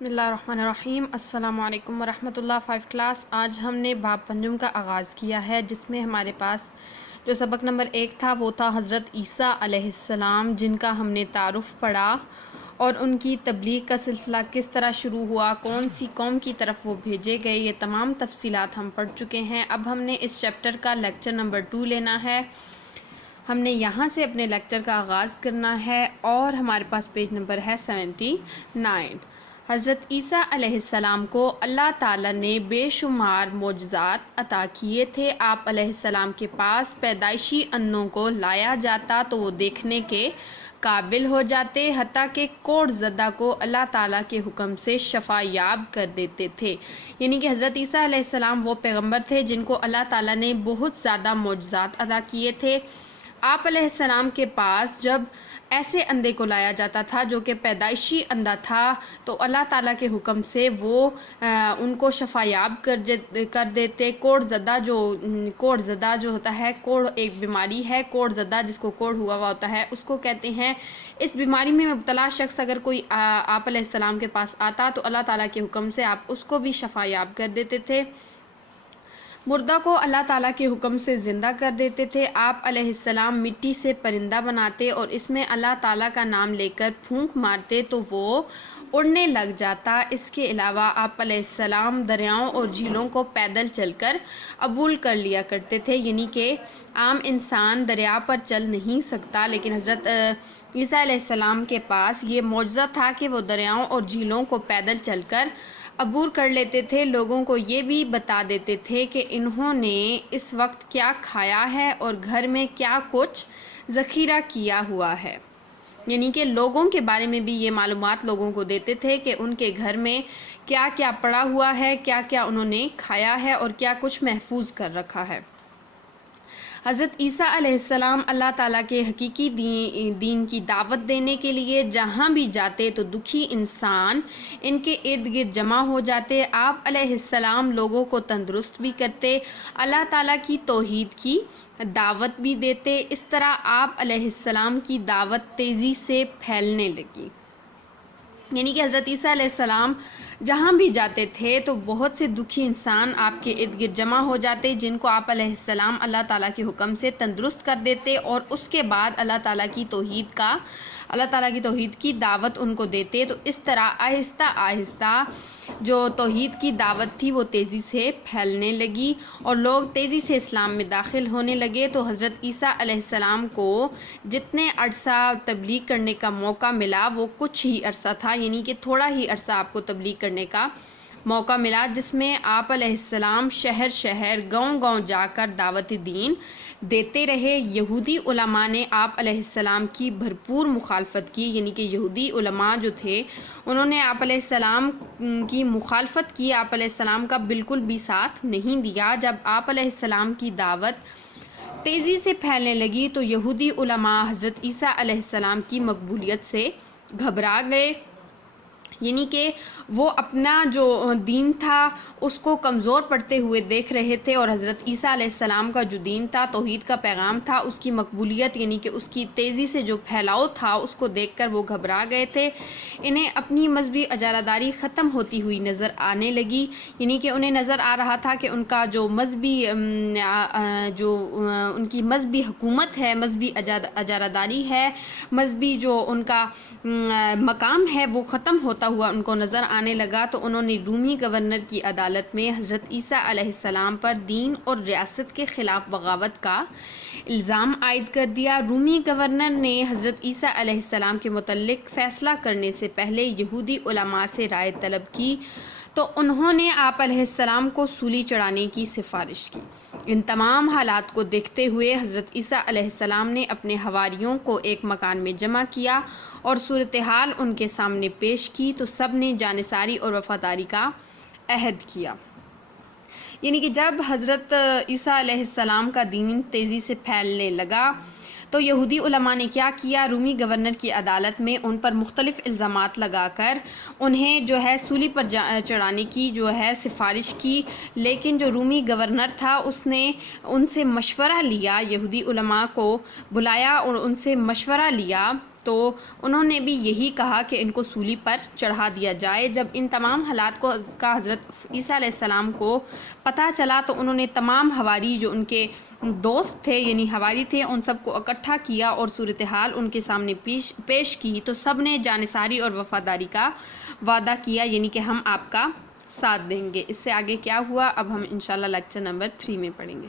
بسم اللہ الرحمن الرحیم۔ السلام علیکم ورحمۃ اللہ۔ 5 کلاس، آج ہم نے باب پنجم کا آغاز کیا ہے، جس میں ہمارے پاس جو سبق نمبر 1 تھا وہ تھا حضرت عیسیٰ علیہ السلام، جن کا ہم نے تعارف پڑھا اور ان کی تبلیغ کا سلسلہ کس طرح شروع ہوا، کون سی قوم کی طرف وہ بھیجے گئے، یہ تمام تفصیلات ہم پڑھ چکے ہیں۔ اب ہم نے اس چیپٹر کا لیکچر نمبر 2 لینا ہے۔ ہم نے یہاں سے اپنے لیکچر کا آغاز کرنا ہے اور ہمارے پاس پیج نمبر ہے 79۔ حضرت عیسیٰ علیہ السلام کو اللہ تعالیٰ نے بے شمار معجزات عطا کیے تھے۔ آپ علیہ السلام کے پاس پیدائشی انوں کو لایا جاتا تو وہ دیکھنے کے قابل ہو جاتے، حتیٰ کہ کوڑ زدہ کو اللہ تعالیٰ کے حکم سے شفا یاب کر دیتے تھے۔ یعنی کہ حضرت عیسیٰ علیہ السلام وہ پیغمبر تھے جن کو اللہ تعالیٰ نے بہت زیادہ معجزات عطا کیے تھے۔ آپ علیہ السلام کے پاس جب ایسے اندھے کو لایا جاتا تھا جو کہ پیدائشی اندھا تھا، تو اللہ تعالیٰ کے حکم سے وہ ان کو شفا یاب کر دیتے۔ کوڑ زدہ جو ہوتا ہے، کوڑ ایک بیماری ہے، کوڑ زدہ جس کو کوڑ ہوا ہوتا ہے اس کو کہتے ہیں۔ اس بیماری میں مبتلا شخص اگر کوئی آپ علیہ السلام کے پاس آتا تو اللہ تعالیٰ کے حکم سے آپ اس کو بھی شفا یاب کر دیتے تھے۔ مردہ کو اللہ تعالیٰ کے حکم سے زندہ کر دیتے تھے۔ آپ علیہ السلام مٹی سے پرندہ بناتے اور اس میں اللہ تعالیٰ کا نام لے کر پھونک مارتے تو وہ اڑنے لگ جاتا۔ اس کے علاوہ آپ علیہ السلام دریاؤں اور جھیلوں کو پیدل چل کر عبور کر لیا کرتے تھے، یعنی کہ عام انسان دریا پر چل نہیں سکتا، لیکن حضرت عیسیٰ علیہ السلام کے پاس یہ معجزہ تھا کہ وہ دریاؤں اور جھیلوں کو پیدل چل کر عبور کر لیتے تھے۔ لوگوں کو یہ بھی بتا دیتے تھے کہ انہوں نے اس وقت کیا کھایا ہے اور گھر میں کیا کچھ ذخیرہ کیا ہوا ہے، یعنی کہ لوگوں کے بارے میں بھی یہ معلومات لوگوں کو دیتے تھے کہ ان کے گھر میں کیا کیا پڑا ہوا ہے، کیا کیا انہوں نے کھایا ہے اور کیا کچھ محفوظ کر رکھا ہے۔ حضرت عیسیٰ علیہ السلام اللہ تعالیٰ کے حقیقی دین کی دعوت دینے کے لیے جہاں بھی جاتے تو دکھی انسان ان کے ارد گرد جمع ہو جاتے۔ آپ علیہ السلام لوگوں کو تندرست بھی کرتے، اللہ تعالیٰ کی توحید کی دعوت بھی دیتے۔ اس طرح آپ علیہ السلام کی دعوت تیزی سے پھیلنے لگی، یعنی کہ حضرت عیسیٰ علیہ السلام جہاں بھی جاتے تھے تو بہت سے دکھی انسان آپ کے ارد گرد جمع ہو جاتے، جن کو آپ علیہ السلام اللہ تعالیٰ کے حکم سے تندرست کر دیتے اور اس کے بعد اللہ تعالیٰ کی توحید کی دعوت ان کو دیتے۔ تو اس طرح آہستہ آہستہ جو توحید کی دعوت تھی وہ تیزی سے پھیلنے لگی اور لوگ تیزی سے اسلام میں داخل ہونے لگے۔ تو حضرت عیسیٰ علیہ السلام کو جتنے عرصہ تبلیغ کرنے کا موقع ملا وہ کچھ ہی عرصہ تھا، یعنی کہ تھوڑا ہی عرصہ آپ کو تبلیغ کرنے کا موقع ملا، جس میں آپ علیہ السلام شہر شہر گاؤں گاؤں جا کر دعوت دین دیتے رہے۔ یہودی علماء نے آپ علیہ السلام کی بھرپور مخالفت کی، یعنی کہ یہودی علماء جو تھے انہوں نے آپ علیہ السلام کی مخالفت کی، آپ علیہ السلام کا بالکل بھی ساتھ نہیں دیا۔ جب آپ علیہ السلام کی دعوت تیزی سے پھیلنے لگی تو یہودی علماء حضرت عیسیٰ علیہ السلام کی مقبولیت سے گھبرا گئے، یعنی کہ وہ اپنا جو دین تھا اس کو کمزور پڑتے ہوئے دیکھ رہے تھے، اور حضرت عیسیٰ علیہ السلام کا جو دین تھا، توحید کا پیغام تھا، اس کی مقبولیت یعنی کہ اس کی تیزی سے جو پھیلاؤ تھا اس کو دیکھ کر وہ گھبرا گئے تھے۔ انہیں اپنی مذہبی اجارہ داری ختم ہوتی ہوئی نظر آنے لگی، یعنی کہ انہیں نظر آ رہا تھا کہ ان کا جو ان کی مذہبی حکومت ہے، مذہبی اجارہ داری ہے، مذہبی جو ان کا مقام ہے وہ ختم ہوتا ہوا ان کو نظر آنے لگا۔ تو انہوں نے رومی گورنر کی عدالت میں حضرت عیسیٰ علیہ السلام پر دین اور ریاست کے خلاف بغاوت کا الزام عائد کر دیا۔ رومی گورنر نے حضرت عیسیٰ علیہ السلام کے متعلق فیصلہ کرنے سے پہلے یہودی علماء سے رائے طلب کی تو انہوں نے آپ علیہ السلام کو سولی چڑھانے کی سفارش کی۔ ان تمام حالات کو دیکھتے ہوئے حضرت عیسیٰ علیہ السلام نے اپنے حواریوں کو ایک مکان میں جمع کیا اور صورتحال ان کے سامنے پیش کی، تو سب نے جانثاری اور وفاداری کا عہد کیا۔ یعنی کہ جب حضرت عیسیٰ علیہ السلام کا دین تیزی سے پھیلنے لگا تو یہودی علماء نے کیا کیا، رومی گورنر کی عدالت میں ان پر مختلف الزامات لگا کر انہیں جو ہے سولی پر چڑھانے کی جو ہے سفارش کی، لیکن جو رومی گورنر تھا اس نے ان سے مشورہ لیا، یہودی علماء کو بلایا اور ان سے مشورہ لیا تو انہوں نے بھی یہی کہا کہ ان کو سولی پر چڑھا دیا جائے۔ جب ان تمام حالات کا حضرت عیسیٰ علیہ السلام کو پتہ چلا تو انہوں نے تمام حواری جو ان کے دوست تھے یعنی حواری تھے ان سب کو اکٹھا کیا اور صورتحال ان کے سامنے پیش کی، تو سب نے جانثاری اور وفاداری کا وعدہ کیا، یعنی کہ ہم آپ کا ساتھ دیں گے۔ اس سے آگے کیا ہوا اب ہم انشاءاللہ لیکچر نمبر 3 میں پڑھیں گے۔